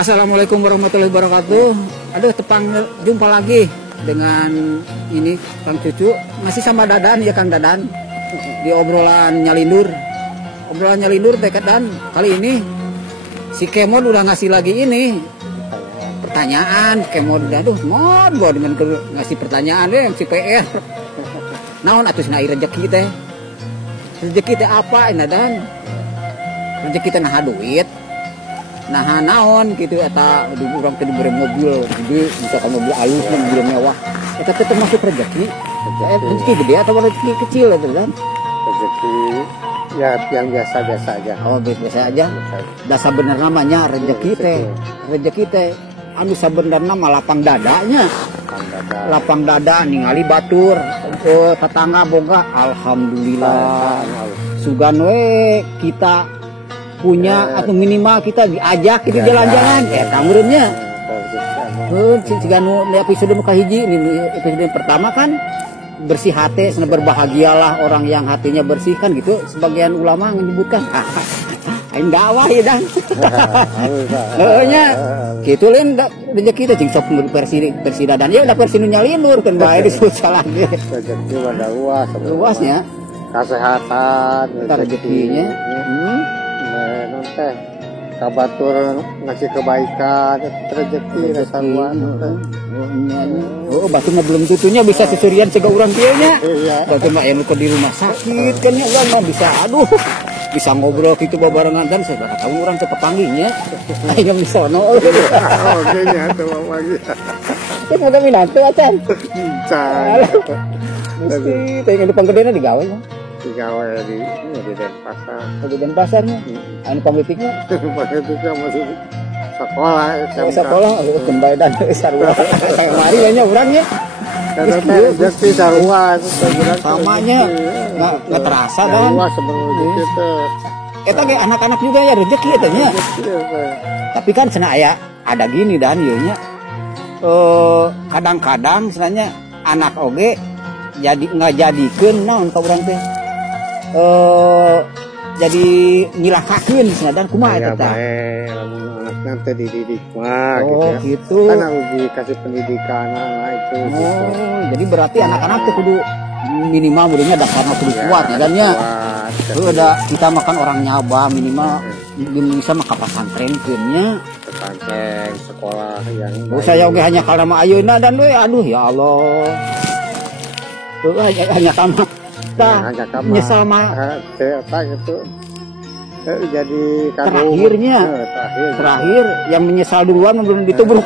Assalamualaikum warahmatullahi wabarakatuh. Aduh, tepang jumpa lagi dengan ini Kang Cucu. Masih sama Dadan ya, Kang Dadan. Di obrolan nyalindur. Obrolan nyalindur dekat dan kali ini si Kemod udah ngasih lagi ini pertanyaan. Kemod aduh mod gua dengan ngasih pertanyaan deh si PR. Naon atuh cenah rezeki teh? Rezeki teh apa ini Dan? Rezeki teh nah duit. Nah naon gitu eta orang teh diberi mobil gede, misalkan mobil alus dan mobil mewah. Eta teh termasuk rezeki. Rezeki gede atau rezeki kecil itu kan? Rezeki ya yang biasa-biasa aja. Oh, biasa aja. Dasa bener namanya rezeki teh. Rezeki teh anu sabenerna mah lapang dadanya. Lapang dada ningali batur tetangga boga alhamdulillah. Sugan we kita punya atau minimal kita diajak gitu jalan-jalan tangurunnya ciganu episode muka hiji ini episode pertama kan bersih hati berbahagialah orang yang hatinya bersih kan gitu sebagian ulama menyebutkan aing dakwah ya Dan nya gitu lain rezeki teh cing sok versi Dadan ya udah versi nu nyalinur kan bae disebut salah ge rezeki mah luasnya kesehatan rezekinya teh kabatur ngasih kebaikan rezeki resaruan oh batu mah belum tentunya bisa sesurian cega urang kieu nya batu mah anu di rumah sakit kan ya urang mah bisa aduh bisa ngobrol gitu babarengan Dan saya bakal tahu urang teh pepanggihnya aya di sono oke nya teh lagi teh ada minat teh acan mesti teh depan gedena digawe ya digawe di Denpasar. Di Denpasarnya. Anu pangletiknya? Pangletiknya masih sekolah. Sekolah, kembali dan sarua. Mari banyak orangnya. Jadi sarua samanya nggak terasa Dan. Sarua sebenarnya gitu. Eta ge anak-anak juga ya rezeki eta nya. Tapi kan cenah aya ada gini Dan ieu nya. Kadang-kadang sebenarnya anak oge jadi ngajadikeun naon ka urang teh. Jadi nyilakakeun dan kumaha eta teh anakna teh dididik mah gitu kan harus dikasih pendidikan itu gitu. Jadi berarti anak-anak teh kudu minimal mudahnya dasarna kudu kuat ya Dan nya ada kita makan orang nyaba minimal bisa mah ka pesantrenkeun nya pesantren sekolah yang saya oge hanya karena mah ayeuna Dan we aduh ya Allah hanya sama nyesal mah apa gitu jadi terakhir yang menyesal duluan belum ditubruk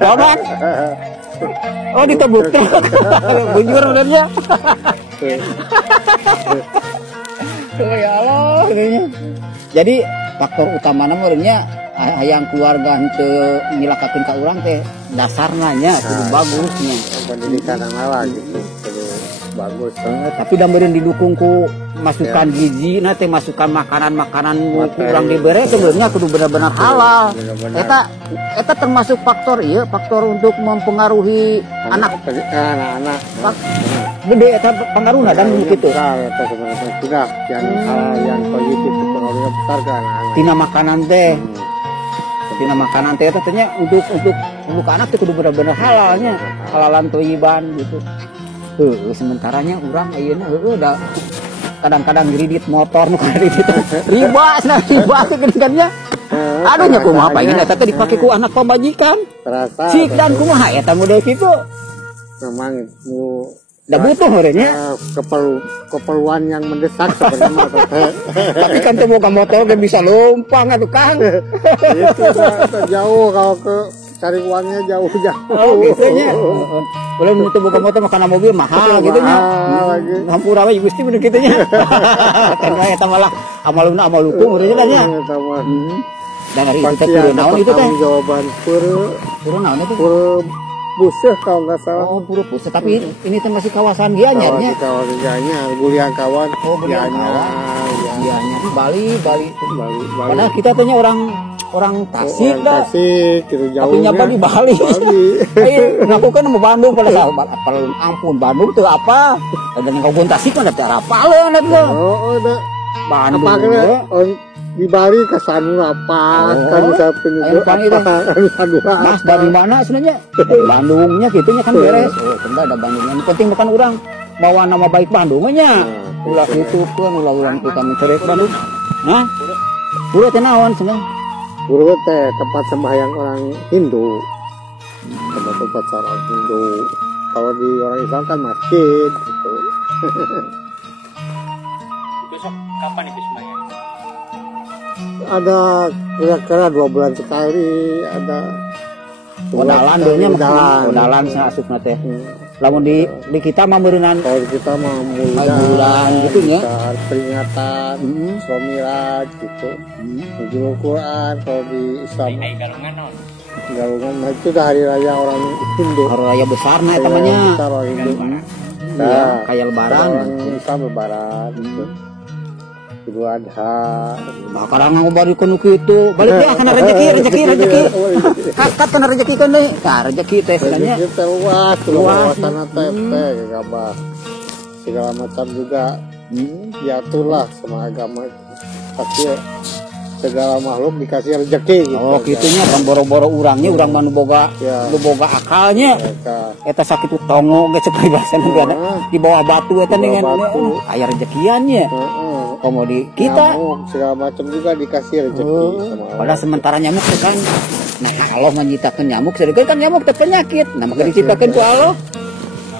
kawan oh ditubruk bujur benernya ya Allah jadi faktor utama namanya yang keluarga henteu nyilakakeun ka urang teh dasarna nya kudu bagusnya pendidikan ala gitu bagus tapi dambereun didukung ku masukan gizi teh masukan makanan kurang dibere sebenarnya kudu benar-benar halal eta termasuk faktor untuk mempengaruhi anak gede eta pengaruhna Dan begitu eta sebenarnya sudah yang positif pengaruhnya besar ke anak-anak tina makanan teh eta teh untuk anak teh kudu benar-benar halalnya halalan thayyiban gitu. Sementaranya urang ayeuna udah kadang-kadang kredit motor nu kredit riba teh geuningannya aduh nya kumaha paingin eta teh dipake ku anak pamajikan sik Dan kumaha eta model kitu memang nu da butuh orangnya keperluan yang mendesak sebenarnya tapi kan teh boga motor ge bisa lompang atuh Kang itu jauh kalau ke cari uangnya jauh gitu nya belum itu buka motor makana mobil mahal gitu nya hampura we Gusti bener kitu nya kan eta malah amaluna amal hukum urang nya dan hari itu teh naon itu teh jawaban pur naon itu pur Buseh kalau nggak salah. Oh, Pura Buseh. Tapi ini teh masih kawasan Gianyar nya. Kawasan Gianyar, Guliang kawan. Oh, Gianyar. Bali. Padahal kita tehnya orang Tasik dah. Tasik, gitu jauhnya. Tapi nyapa di Bali. Aku kan mau Bandung pada saat ampun Bandung tuh apa? Dan kau pun Tasik mana teh apaleun eta. Oh, Bandung. Apa di Bali ke Sanura pas kan bisa penunjuk apa Mas dari mana sebenarnya? Dari Bandungnya gitunya kan beres. Enggak ada Bandungnya. Yang penting bukan orang bawa nama baik Bandungnya. Ulah itu kan ulah orang kita mencari Bandung. Nah, pura teh naon sebenarnya? Pura teh tempat sembahyang orang Hindu. Tempat orang Hindu. Kalau di orang Islam kan masjid gitu. Besok kapan itu sembahyang? Ada kira-kira 2 bulan sekali ada. Odalan dulunya odalan asup nate. Lamun di kita mah beureunan kalau kita mah bulan gitu ya. Peringatan Shomiraj gitu. Nuzul Quran kalau di Islam. Galungan nah itu udah hari raya orang Hindu. Hari raya besar nah namanya. Besar orang Hindu. Nah, kayak lebaran. Orang Islam lebaran gitu. Idul Adha. Nah, karang ngobari kono kitu. Balik dia kana rezeki. Kakat kana rezeki kan deui. Ka rezeki teh sebenarnya. Kita luas tanah teh gabah. Segala macam juga diaturlah sama agama. Pasti segala makhluk dikasih rezeki gitu. Oh, kitunya kan boro-boro urangnya urang mah nu boga akalnya. Eta sakit tongo ge ceuk bahasan juga di bawah batu eta dengan aya rezekiannya. Komo di kita nyamuk, segala macam juga dikasih rezeki sama Allah. Padahal sementara nyamuk itu kan nah Allah menciptakan nyamuk sedangkan kan nyamuk teh penyakit nah maka diciptakan ku Allah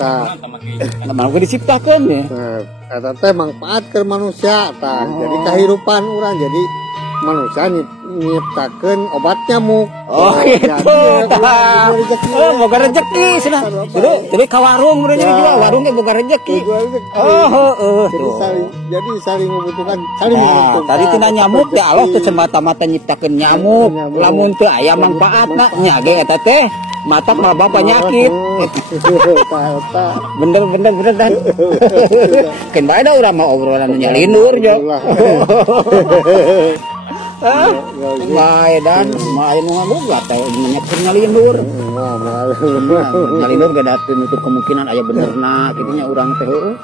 nah maka diciptakan ya eta teh manfaat ke manusia jadi kehidupan orang jadi manusia nyiptakeun obat nyamuk. Gitu tah. Boga rezeki cenah. Jadi ka warung urang jual warung ge boga rezeki. Jadi saling membutuhkan, saling menguntungkan. Tadi tina nyamuk teh Allah teh semata-mata nyiptakeun nyamuk. Lamun teu aya manfaatna nya ge eta teh mata malah penyakit. Bener dan. Keun bae da urang mah obrolan nyalindur jo. Dan main ngaboga teh menyeker ngalindur. Ngalindur gak ada nutup kemungkinan aya benerna kitunya urang teh heueuh.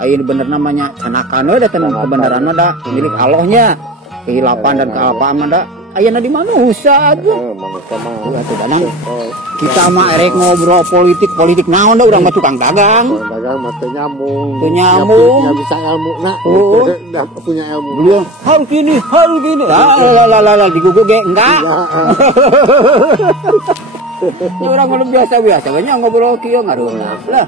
Aya benerna namanya canakan we da teh kebenaran mah da milik Allahnya. Kehilapan dan kealpaan mah da ayeuna di manusia aja. Manusia mah atuh danang. Kita mah erek ngobrol politik naon da urang mah tukang dagang. Dagang mah teu nyambung. Teu nyambung. Ya bisa ilmuna. Punya ilmu. Beliau harus gini. Lah diguguk ge enggak. Ya orang mah biasa-biasa banyak ngobrol kieu ngaruhna. Lah.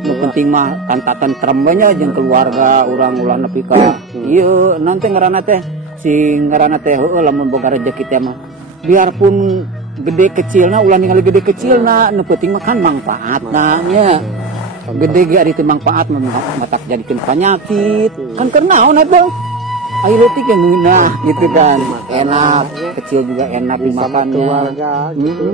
Nu penting mah kantakan trembenya jeung keluarga urang ulah nepi ka ieu nanti ngaranna teh sing ngaranna teh heueuh lamun boga rezeki teh mah biarpun gede kecilna ulah ningali gede kecilna nu penting mah kan manfaatna nya. Gede ge ari teu manfaat matak jadikeun penyakit. Kan keur naon atuh? Ayo leutik yang ngeunah gitu kan. Enak, kecil juga enak dimakannya. Keluarga gitu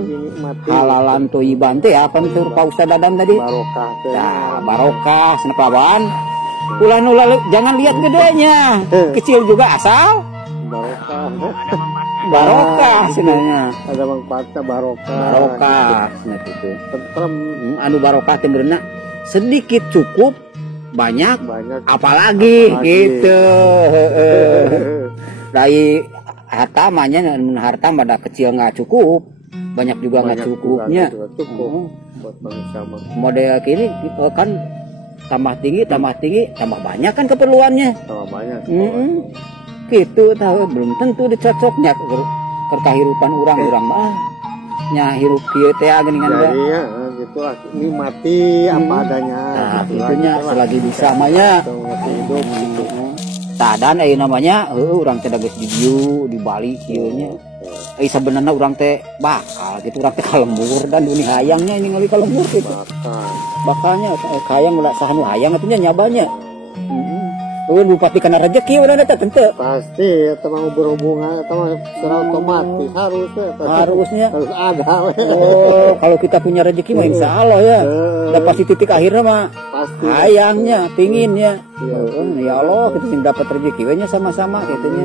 halalan toiban teh apa tur Pak Ustaz Dadam tadi? Barokah teh. Nah, barokah senepawan. Ulah jangan lihat gedenya. Kecil juga asal barokah sebenarnya. Ada manfaatnya barokah. Barokah cenah kitu. Tentrem Anu barokah teh benerna sedikit cukup banyak apalagi gitu. Dari harta mahnya harta pada kecil nggak cukup, banyak juga nggak cukupnya. Buat manusia mah. Model kini kan tambah tinggi tambah banyak kan keperluannya. Tambah banyak. Gitu tahu belum tentu dicocoknya ke kehidupan orang mah nya hirup kieu teh geuningan bae. Iya, gitulah. Ini mati apa adanya. Nah, itunya selagi bisa mah nya. Hidup gitu. Tadan namanya urang teh geus di dieu di Bali kieu nya. Sebenarnya urang teh bakal gitu urang teh kalembur dan dunia hayangnya ini ngali kalembur gitu. Bakalnya hayang ulah sahanu hayang atunya nyabanya. Bupati kena rezeki udah ada tentu. Pasti, teman berhubungan, teman secara otomatis harusnya harus ada. Oh, kalau kita punya rezeki mah insya Allah ya. Udah pasti titik akhirnya mah. Pasti. Hayangnya, pinginnya. Ya Allah, kita sing dapat rezeki nya sama-sama gitunya.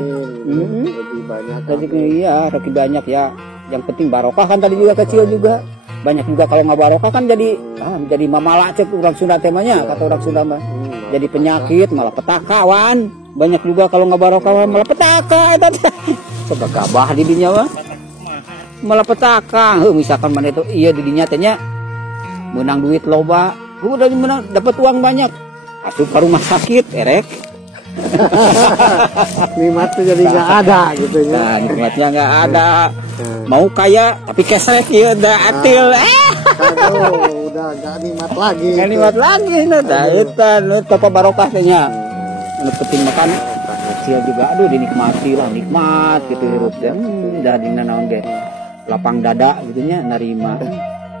Lebih banyak. Rezeki iya, rezeki banyak ya. Yang penting barokah kan tadi juga kecil juga. Banyak juga kalau nggak barokah kan jadi mamala cek orang Sunda temanya kata orang Sunda mah. Jadi penyakit malah petakawan banyak juga kalau nggak barokah malah petaka eta coba gabah di dinya mah malah petaka. Misalkan mana itu iya di dinya teh nya menang duit loba, udah menang dapat uang banyak, asup ke rumah sakit erek. Nikmatnya jadi nggak ada gitu ya. Nah, nikmatnya nggak ada. Mau kaya tapi kesek ya udah atil. Aduh, udah nggak nikmat lagi. Nggak nikmat lagi, nah itu apa barokah tehnya. Anu penting makan kecil juga, aduh dinikmati lah, nikmat gitu hirup teh. Dah dina naon ge. Lapang dada gitunya narima.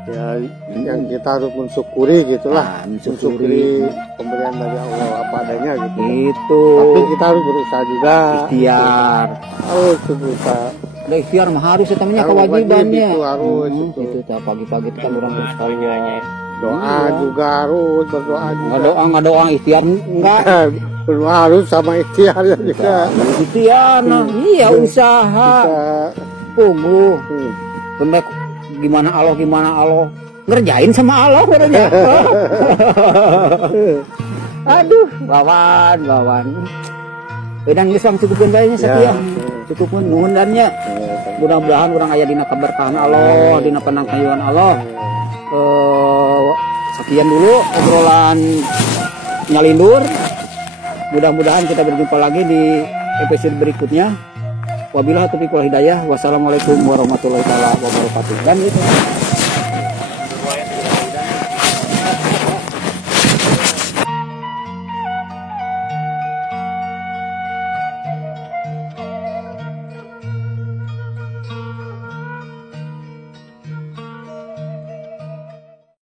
Ya, yang kita harus mensyukuri gitulah, mensyukuri pemberian dari Allah apa adanya gitu. Itu. Tapi kita harus berusaha juga. Ikhtiar. Harus berusaha. Ada ikhtiar mah harus ya temennya kewajibannya. Itu harus. Itu pagi-pagi kita orang terus tanya. Doa juga harus, berdoa juga. Nggak doa ikhtiar enggak. Berdoa harus sama ikhtiarnya juga. Ikhtiar, nah, iya usaha. Tunggu. Bener gimana Allah ngerjain sama Allah orangnya. Aduh, bawan. Pedang geus cukupkeun bae nya sakieu. Cukupkeun nuhun dannya. Mudah-mudahan urang aya dina keberkahan Allah, dina panangkayuan Allah. Sekian dulu obrolan Nyalindur. Mudah-mudahan kita berjumpa lagi di episode berikutnya. Wabillahi taufiq wal hidayah. Wassalamualaikum warahmatullahi wabarakatuh. Dan itu.